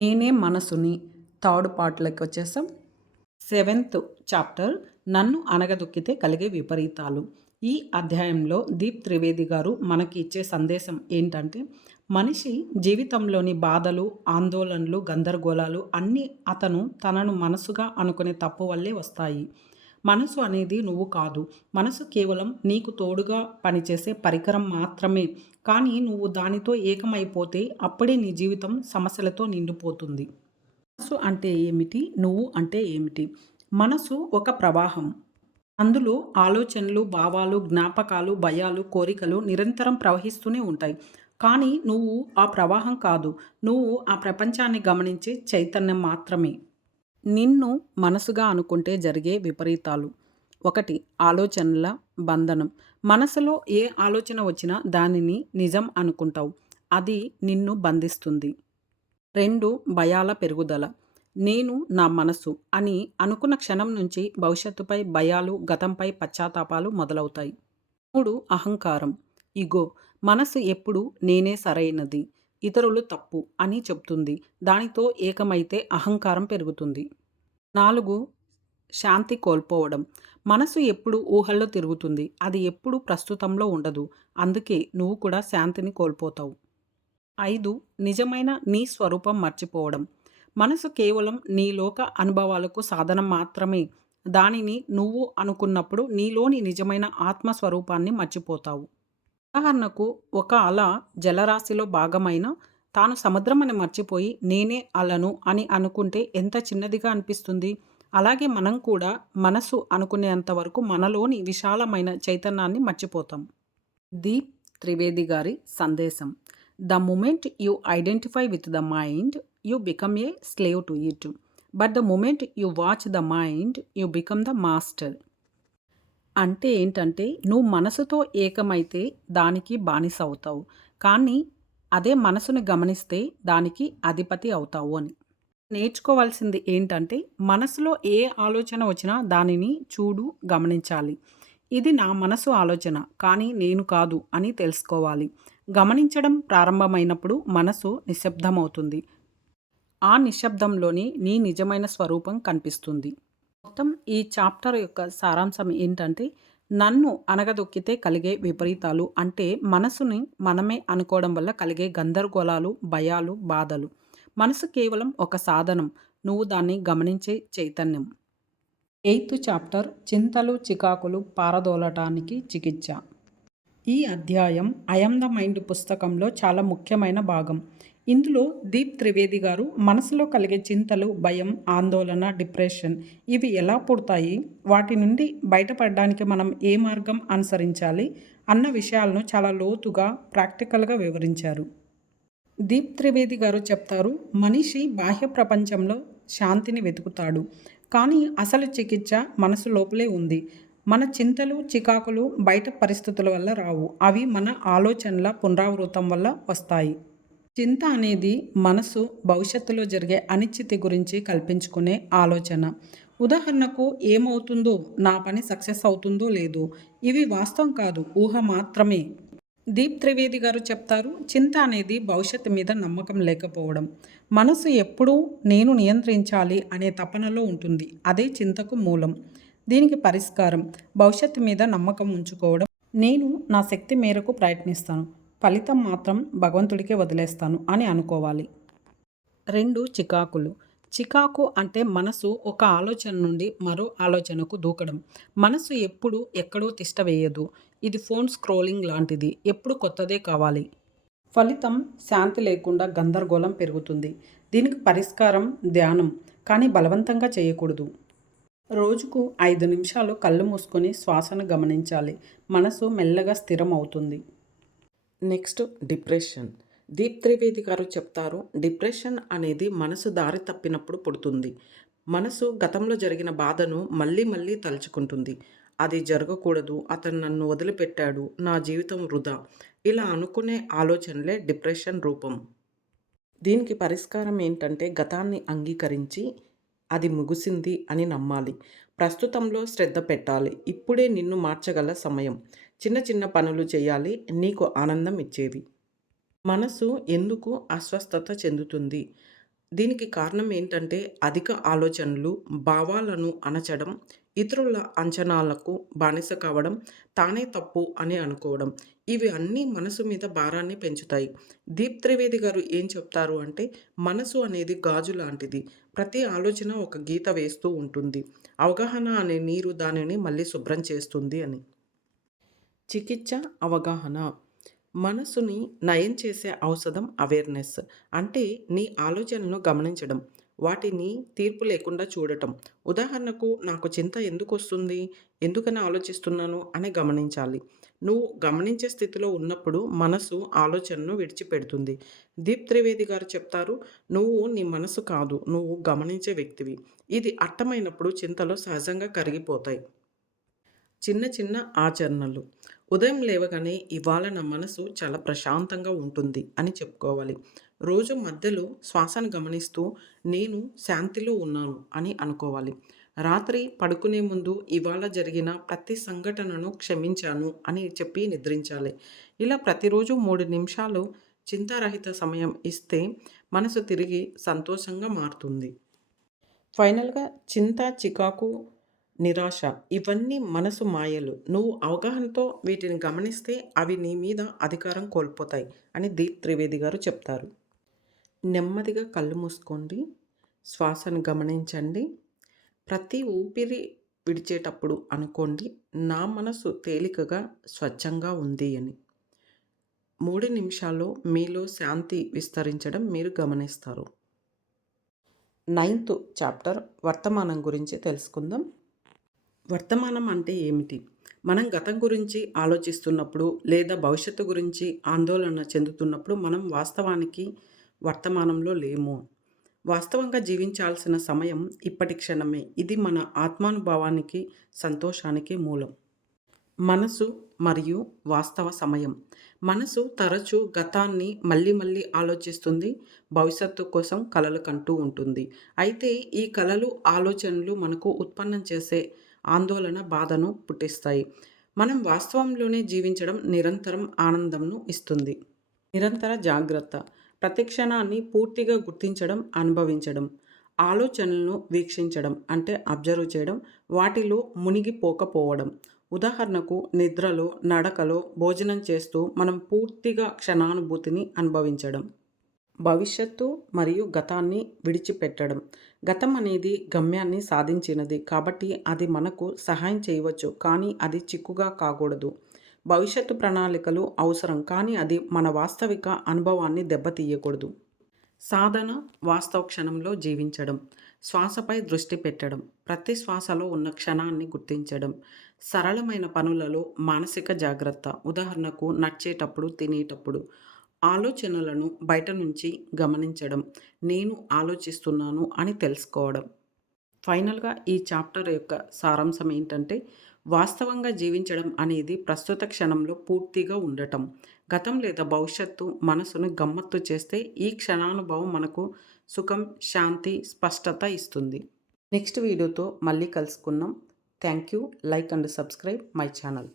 నేనే మనసుని థర్డ్ పార్ట్‌లోకి వచ్చేసాం. సెవెంత్ చాప్టర్ నన్ను అణగదొక్కితే కలిగే విపరీతాలు. ఈ అధ్యాయంలో దీప్ త్రివేది గారు మనకి ఇచ్చే సందేశం ఏంటంటే, మనిషి జీవితంలోని బాధలు, ఆందోళనలు, గందరగోళాలు అన్నీ అతను తనను మనసుగా అనుకునే తప్పు వల్లే వస్తాయి. మనసు అనేది నువ్వు కాదు. మనసు కేవలం నీకు తోడుగా పనిచేసే పరికరం మాత్రమే. కానీ నువ్వు దానితో ఏకమైపోతే అప్పుడే నీ జీవితం సమస్యలతో నిండిపోతుంది. మనసు అంటే ఏమిటి? నువ్వు అంటే ఏమిటి? మనసు ఒక ప్రవాహం. అందులో ఆలోచనలు, భావాలు, జ్ఞాపకాలు, భయాలు, కోరికలు నిరంతరం ప్రవహిస్తూనే ఉంటాయి. కానీ నువ్వు ఆ ప్రవాహం కాదు. నువ్వు ఆ ప్రపంచాన్ని గమనించే చైతన్యం మాత్రమే. నిన్ను మనసుగా అనుకుంటే జరిగే విపరీతాలు. 1. ఆలోచనల బంధనం. మనసులో ఏ ఆలోచన వచ్చినా దానిని నిజం అనుకుంటావు. అది నిన్ను బంధిస్తుంది. 2. భయాల పెరుగుదల. నేను నా మనసు అని అనుకున్న క్షణం నుంచి భవిష్యత్తుపై భయాలు, గతంపై పశ్చాత్తాపాలు మొదలవుతాయి. 3. అహంకారం. ఇగో. మనసు ఎప్పుడు నేనే సరైనది, ఇతరులు తప్పు అని చెప్తుంది. దానితో ఏకమైతే అహంకారం పెరుగుతుంది. 4. శాంతి కోల్పోవడం. మనసు ఎప్పుడు ఊహల్లో తిరుగుతుంది. అది ఎప్పుడు ప్రస్తుతంలో ఉండదు. అందుకే నువ్వు కూడా శాంతిని కోల్పోతావు. 5. నిజమైన నీ స్వరూపం మర్చిపోవడం. మనసు కేవలం నీ లోక అనుభవాలకు సాధనం మాత్రమే. దానిని నువ్వు అనుకున్నప్పుడు నీలోని నిజమైన ఆత్మస్వరూపాన్ని మర్చిపోతావు. ఉదాహరణకు, ఒక అల జలరాశిలో భాగమైన తాను సముద్రమని మర్చిపోయి నేనే అలను అని అనుకుంటే ఎంత చిన్నదిగా అనిపిస్తుంది. అలాగే మనం కూడా మనసు అనుకునేంత వరకు మనలోని విశాలమైన చైతన్యాన్ని మర్చిపోతాం. దీప్ త్రివేది గారి సందేశం. The moment you identify with the mind you become a slave to it. But the moment you watch the mind you become the master. అంటే ఏంటంటే, నువ్వు మనసుతో ఏకమైతే దానికి బానిస అవుతావు. కానీ అదే మనసుని గమనిస్తే దానికి అధిపతి అవుతావు అని. నేర్చుకోవాల్సింది ఏంటంటే, మనసులో ఏ ఆలోచన వచ్చినా దానిని చూడు, గమనించాలి. ఇది నా మనసు ఆలోచన, కానీ నేను కాదు అని తెలుసుకోవాలి. గమనించడం ప్రారంభమైనప్పుడు మనసు నిశ్శబ్దమవుతుంది. ఆ నిశ్శబ్దంలోనే నీ నిజమైన స్వరూపం కనిపిస్తుంది. మొత్తం ఈ చాప్టర్ యొక్క సారాంశం ఏంటంటే, నన్ను అణగదొక్కితే కలిగే విపరీతాలు అంటే మనసుని మనమే అనుకోవడం వల్ల కలిగే గందరగోళాలు, భయాలు, బాధలు. మనసు కేవలం ఒక సాధనం. నువ్వు దాన్ని గమనించే చైతన్యం. ఎయిత్ చాప్టర్ చింతలు, చికాకులు పారదోలటానికి చికిత్స. ఈ అధ్యాయం ఐ యామ్ ద మైండ్ పుస్తకంలో చాలా ముఖ్యమైన భాగం. ఇందులో దీప్ త్రివేది గారు మనసులో కలిగే చింతలు, భయం, ఆందోళన, డిప్రెషన్ ఇవి ఎలా పుడతాయి, వాటి నుండి బయటపడడానికి మనం ఏ మార్గం అనుసరించాలి అన్న విషయాలను చాలా లోతుగా, ప్రాక్టికల్గా వివరించారు. దీప్ త్రివేది గారు చెప్తారు, మనిషి బాహ్య ప్రపంచంలో శాంతిని వెతుకుతాడు. కానీ అసలు చికిత్స మనసు లోపలే ఉంది. మన చింతలు, చికాకులు బయట పరిస్థితుల వల్ల రావు. అవి మన ఆలోచనల పునరావృతం వల్ల వస్తాయి. చింత అనేది మనసు భవిష్యత్తులో జరిగే అనిశ్చితి గురించి కల్పించుకునే ఆలోచన. ఉదాహరణకు, ఏమవుతుందో, నా పని సక్సెస్ అవుతుందో లేదో. ఇవి వాస్తవం కాదు, ఊహ మాత్రమే. దీప్ త్రివేది గారు చెప్తారు, చింత అనేది భవిష్యత్తు మీద నమ్మకం లేకపోవడం. మనసు ఎప్పుడూ నేను నియంత్రించాలి అనే తపనలో ఉంటుంది. అదే చింతకు మూలం. దీనికి పరిష్కారం భవిష్యత్తు మీద నమ్మకం ఉంచుకోవడం. నేను నా శక్తి మేరకు ప్రయత్నిస్తాను, ఫలితం మాత్రం భగవంతుడికే వదిలేస్తాను అని అనుకోవాలి. 2. చికాకులు. చికాకు అంటే మనసు ఒక ఆలోచన నుండి మరో ఆలోచనకు దూకడం. మనసు ఎప్పుడు ఎక్కడో తిష్ట వేయదు. ఇది ఫోన్ స్క్రోలింగ్ లాంటిది. ఎప్పుడు కొత్తదే కావాలి. ఫలితం శాంతి లేకుండా గందరగోళం పెరుగుతుంది. దీనికి పరిష్కారం ధ్యానం, కానీ బలవంతంగా చేయకూడదు. రోజుకు 5 నిమిషాలు కళ్ళు మూసుకొని శ్వాసను గమనించాలి. మనసు మెల్లగా స్థిరం అవుతుంది. Next, depression. దీప్ త్రివేది గారు చెప్తారు, డిప్రెషన్ అనేది మనసు దారి తప్పినప్పుడు పుడుతుంది. మనసు గతంలో జరిగిన బాధను మళ్ళీ మళ్ళీ తలుచుకుంటుంది. అది జరగకూడదు, అతను నన్ను వదిలిపెట్టాడు, నా జీవితం వృధా, ఇలా అనుకునే ఆలోచనలే డిప్రెషన్ రూపం. దీనికి పరిష్కారం ఏంటంటే, గతాన్ని అంగీకరించి అది ముగిసింది అని నమ్మాలి. ప్రస్తుతంలో శ్రద్ధ పెట్టాలి. ఇప్పుడే నిన్ను మార్చగల సమయం. చిన్న చిన్న పనులు చేయాలి, నీకు ఆనందం ఇచ్చేవి. మనసు ఎందుకు అస్వస్థత చెందుతుంది? దీనికి కారణం ఏంటంటే అధిక ఆలోచనలు, భావాలను అణచడం, ఇతరుల అంచనాలకు బానిస కావడం, తానే తప్పు అని అనుకోవడం. ఇవి అన్నీ మనసు మీద భారాన్ని పెంచుతాయి. దీప్ త్రివేది గారు ఏం చెప్తారు అంటే, మనసు అనేది గాజు లాంటిది. ప్రతి ఆలోచన ఒక గీత వేస్తూ ఉంటుంది. అవగాహన అనే నీరు దానిని మళ్ళీ శుభ్రం చేస్తుంది అని. చికిత్స అవగాహన. మనసుని నయం చేసే ఔషధం అవేర్‌నెస్. అంటే నీ ఆలోచనలను గమనించడం. వాటిని తీర్పు లేకుండా చూడటం. ఉదాహరణకు నాకు చింత ఎందుకొస్తుంది? ఎందుకని ఆలోచిస్తున్నాను అని గమనించాలి. నువ్వు గమనించే స్థితిలో ఉన్నప్పుడు మనసు ఆలోచనను విడిచిపెడుతుంది. దీప్ త్రివేది గారు చెప్తారు, "నువ్వు నీ మనసు కాదు. నువ్వు గమనించే వ్యక్తివి." ఇది అర్థమైనప్పుడు చింతలు సహజంగా కరిగిపోతాయి. చిన్న చిన్న ఆచరణలు. ఉదయం లేవగానే ఇవాళ నా మనసు చాలా ప్రశాంతంగా ఉంటుంది అని చెప్పుకోవాలి. రోజు మధ్యలో శ్వాసను గమనిస్తూ నేను శాంతిలో ఉన్నాను అని అనుకోవాలి. రాత్రి పడుకునే ముందు ఇవాళ జరిగిన ప్రతి సంఘటనను క్షమించాను అని చెప్పి నిద్రించాలి. ఇలా ప్రతిరోజు 3 నిమిషాలు చింతారహిత సమయం ఇస్తే మనసు తిరిగి సంతోషంగా మారుతుంది. ఫైనల్‌గా చింత, చికాకు, నిరాశ ఇవన్నీ మనసు మాయలు. నువ్వు అవగాహనతో వీటిని గమనిస్తే అవి నీ మీద అధికారం కోల్పోతాయి అని దీప్ త్రివేది గారు చెప్తారు. నెమ్మదిగా కళ్ళు మూసుకోండి. శ్వాసను గమనించండి. ప్రతి ఊపిరి విడిచేటప్పుడు అనుకోండి, నా మనసు తేలికగా, స్వచ్ఛంగా ఉంది అని. 3 నిమిషాల్లో మీలో శాంతి విస్తరించడం మీరు గమనిస్తారు. 9th చాప్టర్ వర్తమానం గురించి తెలుసుకుందాం. వర్తమానం అంటే ఏమిటి? మనం గతం గురించి ఆలోచిస్తున్నప్పుడు లేదా భవిష్యత్తు గురించి ఆందోళన చెందుతున్నప్పుడు మనం వాస్తవానికి వర్తమానంలో లేము. వాస్తవంగా జీవించాల్సిన సమయం ఇప్పటి క్షణమే. ఇది మన ఆత్మానుభవానికి, సంతోషానికి మూలం. మనసు మరియు వాస్తవ సమయం. మనసు తరచూ గతాన్ని మళ్ళీ మళ్ళీ ఆలోచిస్తుంది. భవిష్యత్తు కోసం కలలు కంటూ ఉంటుంది. అయితే ఈ కలలు, ఆలోచనలు మనకు ఉత్పన్నం చేసే ఆందోళన, బాధను పుట్టిస్తాయి. మనం వాస్తవంలోనే జీవించడం నిరంతరం ఆనందంను ఇస్తుంది. నిరంతర జాగ్రత్త. ప్రతి క్షణాన్ని పూర్తిగా గుర్తించడం, అనుభవించడం. ఆలోచనలను వీక్షించడం అంటే అబ్జర్వ్ చేయడం, వాటిలో మునిగిపోకపోవడం. ఉదాహరణకు నిద్రలో, నడకలో, భోజనం చేస్తూ మనం పూర్తిగా క్షణానుభూతిని అనుభవించడం. భవిష్యత్తు మరియు గతాన్ని విడిచిపెట్టడం. గతం అనేది గమ్యాన్ని సాధించినది కాబట్టి అది మనకు సహాయం చేయవచ్చు, కానీ అది చిక్కుగా కాకూడదు. భవిష్యత్తు ప్రణాళికలు అవసరం, కానీ అది మన వాస్తవిక అనుభవాన్ని దెబ్బతీయకూడదు. సాధన వాస్తవ క్షణంలో జీవించడం. శ్వాసపై దృష్టి పెట్టడం. ప్రతి శ్వాసలో ఉన్న క్షణాన్ని గుర్తించడం. సరళమైన పనులలో మానసిక జాగ్రత్త. ఉదాహరణకు నడిచేటప్పుడు, తినేటప్పుడు. ఆలోచనలను బయట నుంచి గమనించడం. నేను ఆలోచిస్తున్నాను అని తెలుసుకోవడం. ఫైనల్‌గా ఈ చాప్టర్ యొక్క సారాంశం ఏంటంటే, వాస్తవంగా జీవించడం అనేది ప్రస్తుత క్షణంలో పూర్తిగా ఉండటం. గతం లేదా భవిష్యత్తు మనసును గమ్మత్తు చేస్తే ఈ క్షణానుభవం మనకు సుఖం, శాంతి, స్పష్టత ఇస్తుంది. నెక్స్ట్ వీడియోతో మళ్ళీ కలుసుకుందాం. Thank you. Like and subscribe my channel.